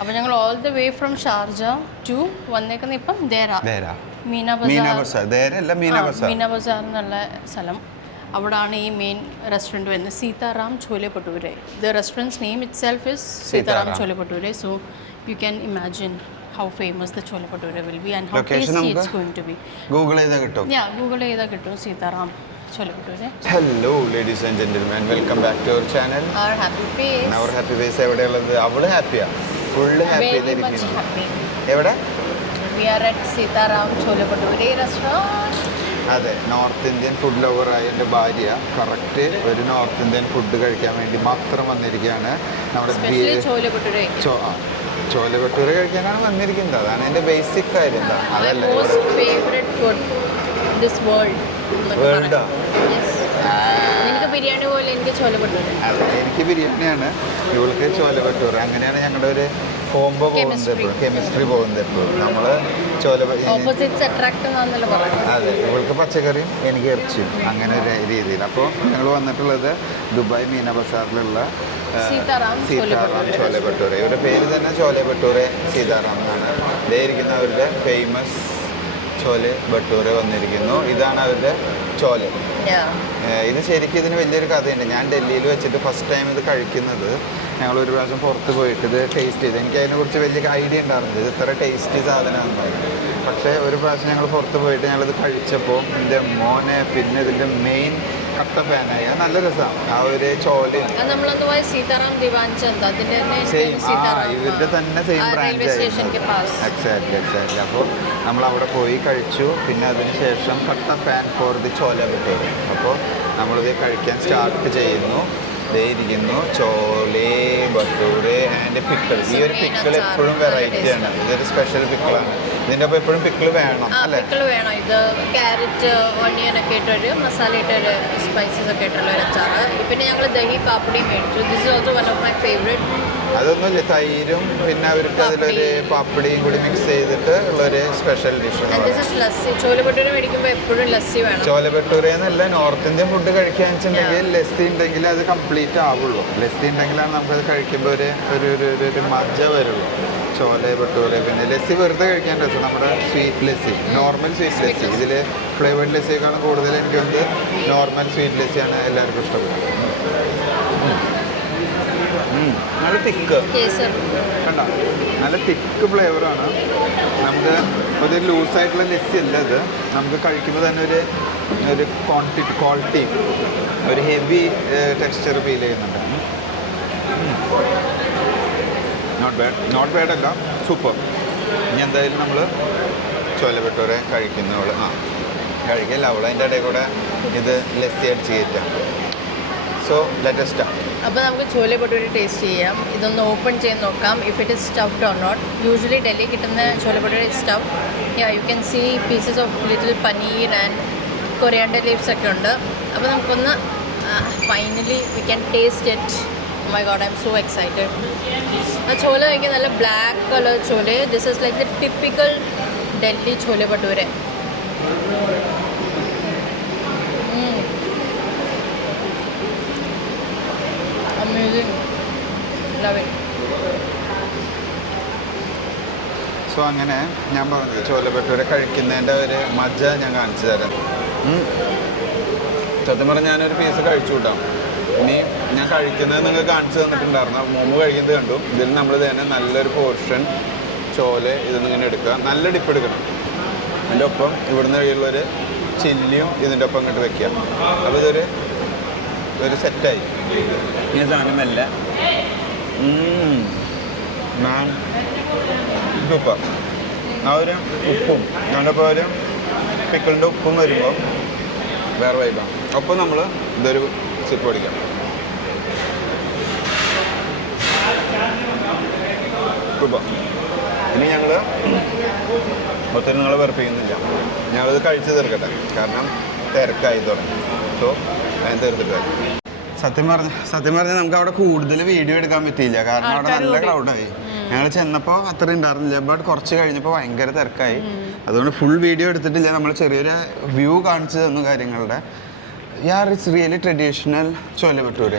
അപ്പോൾ ഞങ്ങൾ all the way from Sharjah to വന്നേക്കുന്ന ഇപ്പം മീന ബസാർ എന്നുള്ള സ്ഥലം. അവിടാണ് ഈ മെയിൻ റെസ്റ്റോറൻറ്റ് വരുന്നത്, Sitaram chole bhature. The restaurant's name itself is Sitaram chole bhature. So you can imagine how famous the chole bhature will be and how tasty it's going to be. Google ചെയ്താൽ കിട്ടും. Google ചെയ്താൽ കിട്ടും Sitaram chole bhature. Hello ladies and gentlemen, welcome back to our channel. Our happy face. Our happy face എവിടെയുള്ളത്? അവള് ഹാപ്പിയാ, full happy ആയിരിക്കുന്നു. എവിടെ? We are at Sitaram chole bhature restaurant. അതെ, north Indian food lover ആയ എൻ്റെ ഭാര്യ കറക്റ്റ് ഒരു നോർത്ത് ഇന്ത്യൻ ഫുഡ് കഴിക്കാൻ വേണ്ടി മാത്രം വന്നിരിക്കുകയാണ്. നമ്മുടെ ചോല ഭട്ടൂര കഴിക്കാനാണ് വന്നിരിക്കുന്നത്. അതാണ് എൻ്റെ ബേസിക് കാര്യം. അതല്ലേ വേൾഡാ? ബിരിയാണി പോലെ എനിക്ക് ചോല ഭട്ടൂര. അതെ, എനിക്ക് ബിരിയാണിയാണ്, ഇവൾക്ക് ചോല ഭട്ടൂര. അങ്ങനെയാണ് ഞങ്ങളുടെ ഒരു കോംബോ പോകുന്നത്, എപ്പോഴും കെമിസ്ട്രി പോകുന്നത്. എപ്പോഴും നമ്മൾ അതെ, ഇവൾക്ക് പച്ചക്കറിയും എനിക്ക് ഇറച്ചിയും, അങ്ങനെ ഒരു രീതിയിൽ. അപ്പോൾ ഞങ്ങൾ വന്നിട്ടുള്ളത് ദുബായ് മീന ബസാറിലുള്ള സീതാറാം ചോലെ ഭട്ടൂര. ഇവരുടെ പേര് തന്നെ ചോലെ ഭട്ടൂര സീതാറാം എന്നാണ്. ഇതേ ഇരിക്കുന്ന അവരുടെ ഫേമസ് ചോലെ ഭട്ടൂര വന്നിരിക്കുന്നു. ഇതാണ് അവരുടെ ചോലെ. ഇത് ശരിക്കും ഇതിന് വലിയൊരു കഥയുണ്ട്. ഞാൻ ഡൽഹിയിൽ വെച്ചിട്ട് ഫസ്റ്റ് ടൈം ഇത് കഴിക്കുന്നത്, ഞങ്ങൾ ഒരു പ്രാവശ്യം പുറത്ത് പോയിട്ട് ഇത് ടേസ്റ്റ് ചെയ്ത്, എനിക്ക് അതിനെക്കുറിച്ച് വലിയ ഐഡിയ ഉണ്ടായിരുന്നത് ഇത് ഇത്ര ടേസ്റ്റി സാധനമാണെന്ന്. പക്ഷേ ഒരു പ്രാവശ്യം ഞങ്ങൾ പുറത്ത് പോയിട്ട് ഞങ്ങളിത് കഴിച്ചപ്പോൾ എൻ്റെ മോനെ പിന്നെ ഇതിൻ്റെ മെയിൻ കട്ട ഫാനായി. അത് നല്ല രസമാണ്. ആ ഒരു ചോലയും ഇവരുടെ തന്നെ സെയിം ബ്രാൻഡ്. എക്സാക്ട്ലി. അപ്പോൾ നമ്മൾ അവിടെ പോയി കഴിച്ചു. പിന്നെ അതിന് ശേഷം കട്ട ഫാൻ ഫോർ ദി ചോല ഭട്ടൂര. അപ്പോൾ നമ്മളിത് കഴിക്കാൻ സ്റ്റാർട്ട് ചെയ്യുന്നു. ഇരിക്കുന്നു ചോലെ ഭട്ടൂര ആൻഡ് പിക്കിൾ. ഈ ഒരു പിക്കിൾ എപ്പോഴും വെറൈറ്റിയാണ്. ഇതൊരു സ്പെഷ്യൽ പിക്കിളാണ്. ഇതിൻ്റെ ഒപ്പം എപ്പോഴും പിക്കിൾ വേണം അല്ലേ? പിക്കിൾ വേണം. ഇത് ക്യാരറ്റ് ഓണിയൻ ഒക്കെ ഇട്ടൊരു മസാല ഇട്ടൊരു സ്പൈസസ് ഒക്കെ ഇട്ടുള്ള ഒരു അച്ചാറ്. പിന്നെ ഞങ്ങൾ ദഹി പാപ്പടി മേടിച്ചു. This is also one of my favourite. അതൊന്നുമില്ല, തൈരും പിന്നെ അവർക്ക് അതിലൊരു പാപ്പടിയും കൂടി മിക്സ് ചെയ്തിട്ട് ഉള്ളൊരു സ്പെഷ്യൽ ഡിഷ്. ചോല ഭട്ടൂര മേടിക്കുമ്പോൾ എപ്പോഴും ലസ്സി വേണം. ചോല ഭട്ടൂര എന്നല്ല, നോർത്ത് ഇന്ത്യൻ ഫുഡ് കഴിക്കാൻ വെച്ചിട്ടുണ്ടെങ്കിൽ ലസ്സി ഉണ്ടെങ്കിൽ അത് കംപ്ലീറ്റ് ആവുള്ളൂ. ലസ്സി ഉണ്ടെങ്കിലാണ് നമുക്കത് കഴിക്കുമ്പോൾ ഒരു മജ വരുള്ളൂ. ചോല ഭട്ടൂര പിന്നെ ലസ്സി വെറുതെ കഴിക്കാൻ രസം. നമ്മുടെ sweet lassi, normal sweet lassi. ഇതിൽ ഫ്ലേവേർഡ് ലസ്സിയേക്കാളും കൂടുതൽ എനിക്ക് വന്ന് നോർമൽ സ്വീറ്റ് ലസ്സിയാണ് എല്ലാവർക്കും ഇഷ്ടപ്പെടുന്നത്. നല്ല തിക്ക് കണ്ടോ, നല്ല തിക്ക് ഫ്ലേവറാണ്. നമുക്ക് ഒരു ലൂസായിട്ടുള്ള ലസ്സി അല്ല ഇത്. നമുക്ക് കഴിക്കുമ്പോൾ തന്നെ ഒരു ക്വാളിറ്റി, ഒരു ഹെവി ടെക്സ്ചർ ഫീൽ ചെയ്യുന്നുണ്ട്. നോട്ട് ബാഡ് അല്ല, സൂപ്പർ. ഇനി എന്തായാലും നമ്മൾ ചോല ഭട്ടൂര കഴിക്കുന്നവൾ കഴിക്കില്ല, അവൾ അതിൻ്റെ ഇടയിൽ കൂടെ ഇത് ലസ്സി അടിച്ച് കയറ്റാം. So let us start. അപ്പോൾ നമുക്ക് ചോല ഭട്ടൂര ടേസ്റ്റ് ചെയ്യാം. ഇതൊന്ന് ഓപ്പൺ ചെയ്ത് നോക്കാം if it is stuffed or not. Usually Delhi കിട്ടുന്ന chola bhatura stuff. You can see pieces of little paneer and coriander leaves ഒക്കെ ഉണ്ട്. അപ്പോൾ നമുക്കൊന്ന് finally we can taste it. My God, I'm so excited. ആ ചോല കഴിക്കാൻ നല്ല black colour chola. This is like the typical Delhi chola bhatura. Amazing. Love it. So അങ്ങനെ ഞാൻ പറഞ്ഞത് ചോല ഭട്ടൂര കഴിക്കുന്നതിൻ്റെ ഒരു മജ ഞാൻ കാണിച്ചു തരാം. സത്യം പറഞ്ഞാൽ ഞാനൊരു പീസ് കഴിച്ചു കൂട്ടാം. ഇനി ഞാൻ കഴിക്കുന്നത് നിങ്ങൾ കാണിച്ചു തന്നിട്ടുണ്ടായിരുന്നു, മോമ് കഴിക്കുന്നത് കണ്ടു. ഇതിൽ നമ്മൾ തന്നെ നല്ലൊരു പോർഷൻ ചോല ഇതൊന്നും ഇങ്ങനെ എടുക്കുക, നല്ല ഡിപ്പ് എടുക്കണം. അതിൻ്റെ ഒപ്പം ഇവിടുന്ന് കഴിയുള്ളൊരു ചില്ലിയും ഇതിൻ്റെ ഒപ്പം ഇങ്ങോട്ട് വെക്കുക. അപ്പോൾ ഇതൊരു സെറ്റായി. ഈ സാധനമല്ല സൂപ്പർ. ആ ഒരു ഉപ്പും ഞങ്ങളിപ്പോൾ ഒരു പിക്കിളിൻ്റെ ഉപ്പും വരുമ്പോൾ വേറെ വൈബാണ്. ഒപ്പം നമ്മൾ ഇതൊരു സിപ്പ് പൊടിക്കാം. സൂപ്പർ. ഇനി ഞങ്ങൾ ഒത്തിരി നിങ്ങളെ വെറുപ്പിക്കുന്നില്ല, ഞങ്ങളിത് കഴിച്ച് തീർക്കട്ടെ, കാരണം തിരക്കായി തുടങ്ങി. സോ ഞാൻ തീർത്തിട്ട് സത്യം പറഞ്ഞാൽ നമുക്ക് അവിടെ കൂടുതൽ വീഡിയോ എടുക്കാൻ പറ്റിയില്ല, കാരണം അവിടെ നല്ല ക്രൗഡായി. ഞങ്ങൾ ചെന്നപ്പോൾ അത്ര ഉണ്ടായിരുന്നില്ല, ബട്ട് കുറച്ച് കഴിഞ്ഞപ്പോൾ ഭയങ്കര തിരക്കായി. അതുകൊണ്ട് ഫുൾ വീഡിയോ എടുത്തിട്ടില്ല. നമ്മൾ ചെറിയൊരു വ്യൂ കാണിച്ചു തന്നു കാര്യങ്ങളുടെ. യാർ ഇറ്റ്സ് റിയലി ട്രഡീഷണൽ ചോല ഭട്ടൂര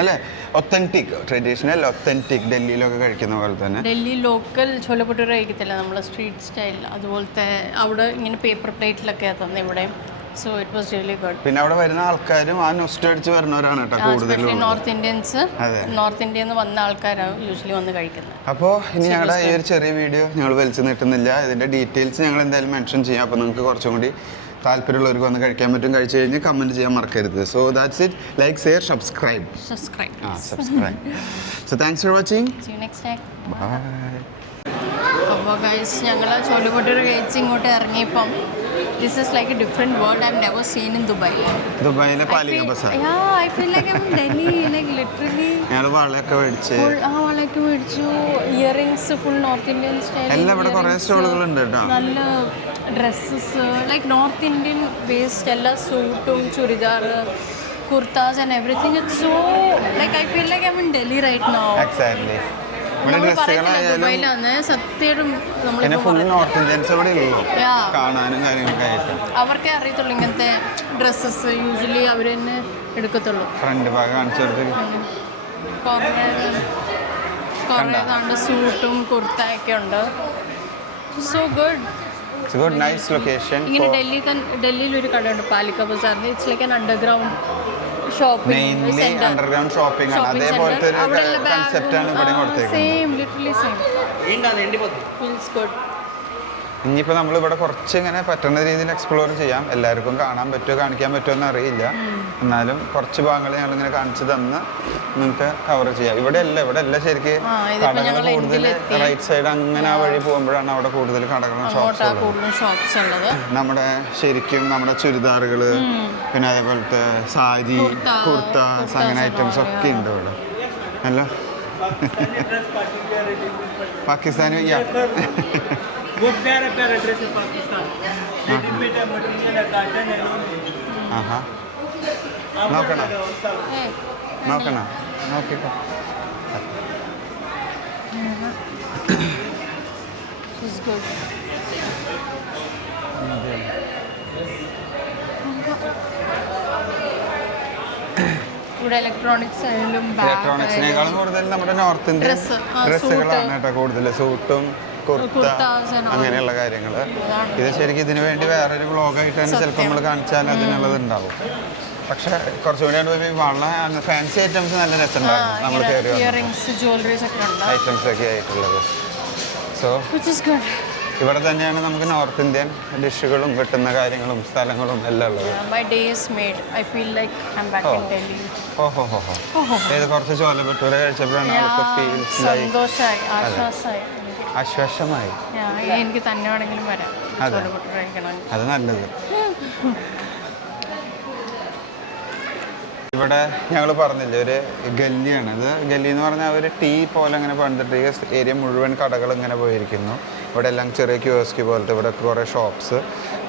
അല്ലേ? ഒത്തൻറ്റിക് ട്രഡീഷണൽ ഒത്തൻറ്റിക് ഡൽഹിയിലൊക്കെ കഴിക്കുന്ന പോലെ തന്നെ. ഡൽഹി ലോക്കൽ ചോല ഭട്ടൂര കഴിക്കത്തില്ല നമ്മൾ, സ്ട്രീറ്റ് സ്റ്റൈൽ അതുപോലത്തെ. അവിടെ ഇങ്ങനെ പേപ്പർ പ്ലേറ്റിലൊക്കെ തന്നെ ഇവിടെ. So it was really good. പിന്നെ അവിടെ വരുന്ന ആൾക്കാരും ആ നൊസ്റ്റ അടിച്ച് വരുന്നവരാണ് കേട്ടോ കൂടുതലും. നോർത്ത് ഇന്ത്യൻസ്, നോർത്ത് ഇന്ത്യയിൽ നിന്ന് വന്ന ആൾക്കാരാണ് യൂഷ്വലി വന്ന് കഴിക്കുന്നത്. അപ്പോൾ ഇനി ഞങ്ങളുടെ ഈ ഒരു ചെറിയ വീഡിയോ ഞങ്ങൾ വലിച്ചു നീട്ടുന്നില്ല. ഇതിൻ്റെ ഡീറ്റെയിൽസ് ഞങ്ങൾ എന്തായാലും മെൻഷൻ ചെയ്യാം. അപ്പോൾ നിങ്ങൾക്ക് കുറച്ചും കൂടി താല്പര്യമുള്ളവർക്ക് വന്ന് കഴിക്കാൻ പറ്റും. കഴിച്ചു കഴിഞ്ഞ് കമൻറ്റ് ചെയ്യാൻ മറക്കരുത്. So that's it. Like, share, subscribe. So thanks for watching. See you next time. Bye. അപ്പോൾ ഗൈസ് ഞങ്ങൾ ചോല ഭട്ടൂര കഴിച്ച് ഇങ്ങോട്ട് ഇറങ്ങിയപ്പം this is like a different world I've never seen in Dubai. ദുബായിലെ പാലിക Bazar. Yeah, I feel like I'm in Delhi, like literally. ഞങ്ങൾ വളയൊക്കെ മേടിച്ച് വളയൊക്കെ മേടിച്ചു, earrings full north Indian style. എല്ലാം ഇവിടെ കുറേ സ്റ്റോളുകളുണ്ട് കേട്ടോ. നല്ല dresses like north Indian based, എല്ലാ സൂട്ടും churidar kurtas and everything. It's so like I feel like I'm in Delhi right now. Exactly. ദുബായിലാണ് സത്യം. പിന്നെ ഫുൾ നോർത്ത് ഇന്ത്യൻസ് ഇവിടെ ഉള്ളൂ കാണാനും കാര്യങ്ങളൊക്കെ ആയിട്ട്. അവർക്കേ അറിയത്തുള്ളൂ ഇങ്ങനത്തെ ഡ്രസ്സസ്. യൂഷ്വലി അവർ തന്നെ എടുക്കത്തുള്ളൂ. ഫ്രണ്ട് ഭാഗം കാണിച്ചെടുത്ത് കുറേ സൂട്ടും കുർത്തയൊക്കെ ഉണ്ട്. So good. Good nice location. ഇങ്ങനെ ഡൽഹിയിൽ ഒരു കടയുണ്ട് പാലിക്ക ബസാറിന്. It's like an underground shopping centre. Underground shopping ആണ്. അതേപോലത്തെ ഒരു കൺസെപ്റ്റാണ് ഇവിടെ കൊടുത്തേക്കുന്നത്. Same, literally same. Feels good. ഇനിയിപ്പോൾ നമ്മൾ ഇവിടെ കുറച്ച് ഇങ്ങനെ പറ്റുന്ന രീതിയിൽ എക്സ്പ്ലോർ ചെയ്യാം. എല്ലാവർക്കും കാണാൻ പറ്റുമോ കാണിക്കാൻ പറ്റുമോ എന്ന് അറിയില്ല. എന്നാലും കുറച്ച് ഭാഗങ്ങൾ ഞങ്ങളിങ്ങനെ കാണിച്ചു തന്ന് നിങ്ങൾക്ക് കവർ ചെയ്യാം. ഇവിടെ അല്ല ശരിക്കും കടകൾ കൂടുതൽ റൈറ്റ് സൈഡ് അങ്ങനെ ആ വഴി പോകുമ്പോഴാണ് അവിടെ കൂടുതൽ കടകളും ഷോപ്സ് ഉള്ളത്. നമ്മുടെ ശരിക്കും നമ്മുടെ ചുരിദാറുകൾ, പിന്നെ അതേപോലത്തെ സാരി, കുർത്താസ്, അങ്ങനെ ഐറ്റംസ് ഒക്കെ ഉണ്ട് ഇവിടെ. അല്ല പാകിസ്ഥാനി बहुत प्यारा प्यारा ड्रेस है पाकिस्तान. रेडीमेड है, मटेरियल है, कॉटन है, लोन है. ആഹാ നോക്കണ നോക്കിക്കോ. It's good. ഇവിടെ ഇലക്ട്രോണിക്സിനേക്കാളും കൂടുതൽ നമ്മുടെ നോർത്ത് ഇന്ത്യൻ ഡ്രസ്സുകളാണ് കേട്ടോ കൂടുതൽ. സൂട്ടും കുർത്ത അങ്ങനെയുള്ള കാര്യങ്ങൾ. ഇത് ശരിക്കും ഇതിനു വേണ്ടി വേറൊരു വ്ളോഗായിട്ട് തന്നെ ചിലപ്പോൾ നമ്മൾ കാണിച്ചാൽ അതിനുള്ളത് ഉണ്ടാവും. പക്ഷെ കുറച്ചുകൂടി വളരെ ഫാൻസി ഐറ്റംസ് നല്ല രസമുണ്ടാകും. നമ്മൾ കയറി ഐറ്റംസ് ഒക്കെ ആയിട്ടുള്ളത്. സോ ഇവിടെ തന്നെയാണ് നമുക്ക് നോർത്ത് ഇന്ത്യൻ ഡിഷുകളും കിട്ടുന്ന കാര്യങ്ങളും സ്ഥലങ്ങളും എല്ലാം ഉള്ളത്. ഇത് കുറച്ച് ചോല ഭട്ടൂര കഴിച്ചപ്പോഴാണ് ആശ്വാസമായി. എനിക്ക് തന്നെ വേണമെങ്കിലും വരാം. അത് നല്ലത്. ഇവിടെ ഞങ്ങൾ പറഞ്ഞില്ലേ ഒരു ഗല്ലിയാണ്. ഇത് ഗല്ലി എന്ന് പറഞ്ഞാൽ ഒരു ടീ പോലെ അങ്ങനെ പണിതിട്ട് ഈ ഏരിയ മുഴുവൻ കടകൾ ഇങ്ങനെ പോയിരിക്കുന്നു. ഇവിടെ എല്ലാം ചെറിയ ക്യൂസ്കി പോലത്തെ. ഇവിടെ കുറേ ഷോപ്സ്.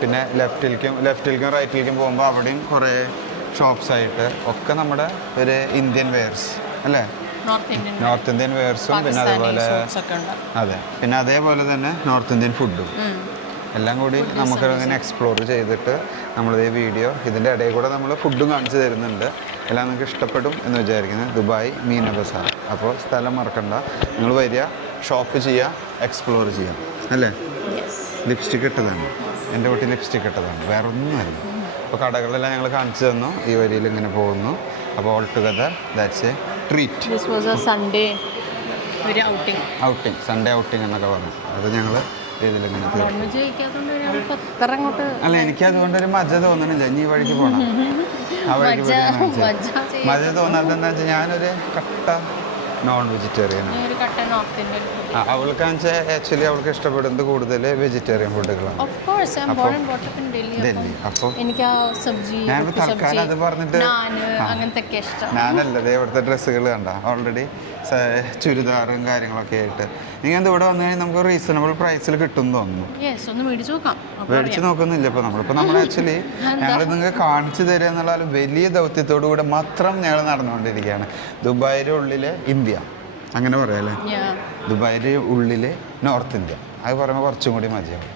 പിന്നെ ലെഫ്റ്റിലേക്കും റൈറ്റിലേക്കും പോകുമ്പോൾ അവിടെയും കുറേ ഷോപ്സായിട്ട് ഒക്കെ നമ്മുടെ ഒരു ഇന്ത്യൻ വെയർസ് അല്ലേ, നോർത്ത് ഇന്ത്യൻ വെയർസും. പിന്നെ അതേപോലെ പിന്നെ അതേപോലെ തന്നെ നോർത്ത് ഇന്ത്യൻ ഫുഡും എല്ലാം കൂടി നമുക്ക് ഇങ്ങനെ എക്സ്പ്ലോർ ചെയ്തിട്ട് നമ്മളിത് ഈ വീഡിയോ ഇതിൻ്റെ ഇടയിൽ കൂടെ നമ്മൾ ഫുഡും കാണിച്ചു തരുന്നുണ്ട്. എല്ലാം നിങ്ങൾക്ക് ഇഷ്ടപ്പെടും എന്ന് വിചാരിക്കുന്നത്. ദുബായ് മീന ബസാർ. അപ്പോൾ സ്ഥലം മറക്കണ്ട, നിങ്ങൾ വരിക, ഷോപ്പ് ചെയ്യുക, എക്സ്പ്ലോർ ചെയ്യാം അല്ലേ. ലിപ്സ്റ്റിക് ഇട്ടതാണ്, എൻ്റെ വീട്ടിൽ ലിപ്സ്റ്റിക് ഇട്ടതാണ്, വേറെ ഒന്നുമല്ല. അപ്പോൾ കടകളെല്ലാം ഞങ്ങൾ കാണിച്ചു തന്നു. ഈ വരിയിൽ ഇങ്ങനെ പോകുന്നു. അപ്പോൾ all together that's A treat. Sunday outing എന്നൊക്കെ പറഞ്ഞു. അത് ഞങ്ങൾ ഇതിലിങ്ങനെ അല്ല, എനിക്ക് അതുകൊണ്ടൊരു മജ തോന്നണില്ല. ഇനി ഈ വഴിക്ക് പോകണം. ആ വഴിക്ക് മജ തോന്നാത്തത് എന്താ വെച്ചാൽ ഞാനൊരു കട്ട നോൺ വെജിറ്റേറിയനാണ്. അവൾക്കാന്ന് വെച്ചാൽ ആക്ച്വലി അവൾക്ക് ഇഷ്ടപ്പെടുന്നത് കൂടുതൽ വെജിറ്റേറിയൻ ഫുഡുകളാണ്. ഡൽഹി. അപ്പോൾ ഞാൻ തൽക്കാലം അത് പറഞ്ഞിട്ട് ഞാനല്ലത് ഇവിടുത്തെ ഡ്രസ്സുകൾ കണ്ട ഓൾറെഡി ചുരിദാറും കാര്യങ്ങളൊക്കെ ആയിട്ട്. നിങ്ങൾ ഇവിടെ വന്നു കഴിഞ്ഞാൽ നമുക്ക് റീസണബിൾ പ്രൈസിൽ കിട്ടും തോന്നുന്നു. മേടിച്ച് നോക്കുന്നില്ല. ഇപ്പോൾ നമ്മൾ ആക്ച്വലി ഞങ്ങൾ നിങ്ങൾക്ക് കാണിച്ചു തരിക എന്നുള്ള വലിയ ദൗത്യത്തോടു കൂടെ മാത്രം ഞങ്ങൾ നടന്നുകൊണ്ടിരിക്കുകയാണ്. ദുബായിയുടെ ഉള്ളിലെ ഇന്ത്യ അങ്ങനെ പറയാം അല്ലേ. ദുബായിയുടെ ഉള്ളിലെ നോർത്ത് ഇന്ത്യ അത് പറയുമ്പോൾ കുറച്ചും കൂടി മതിയാവും.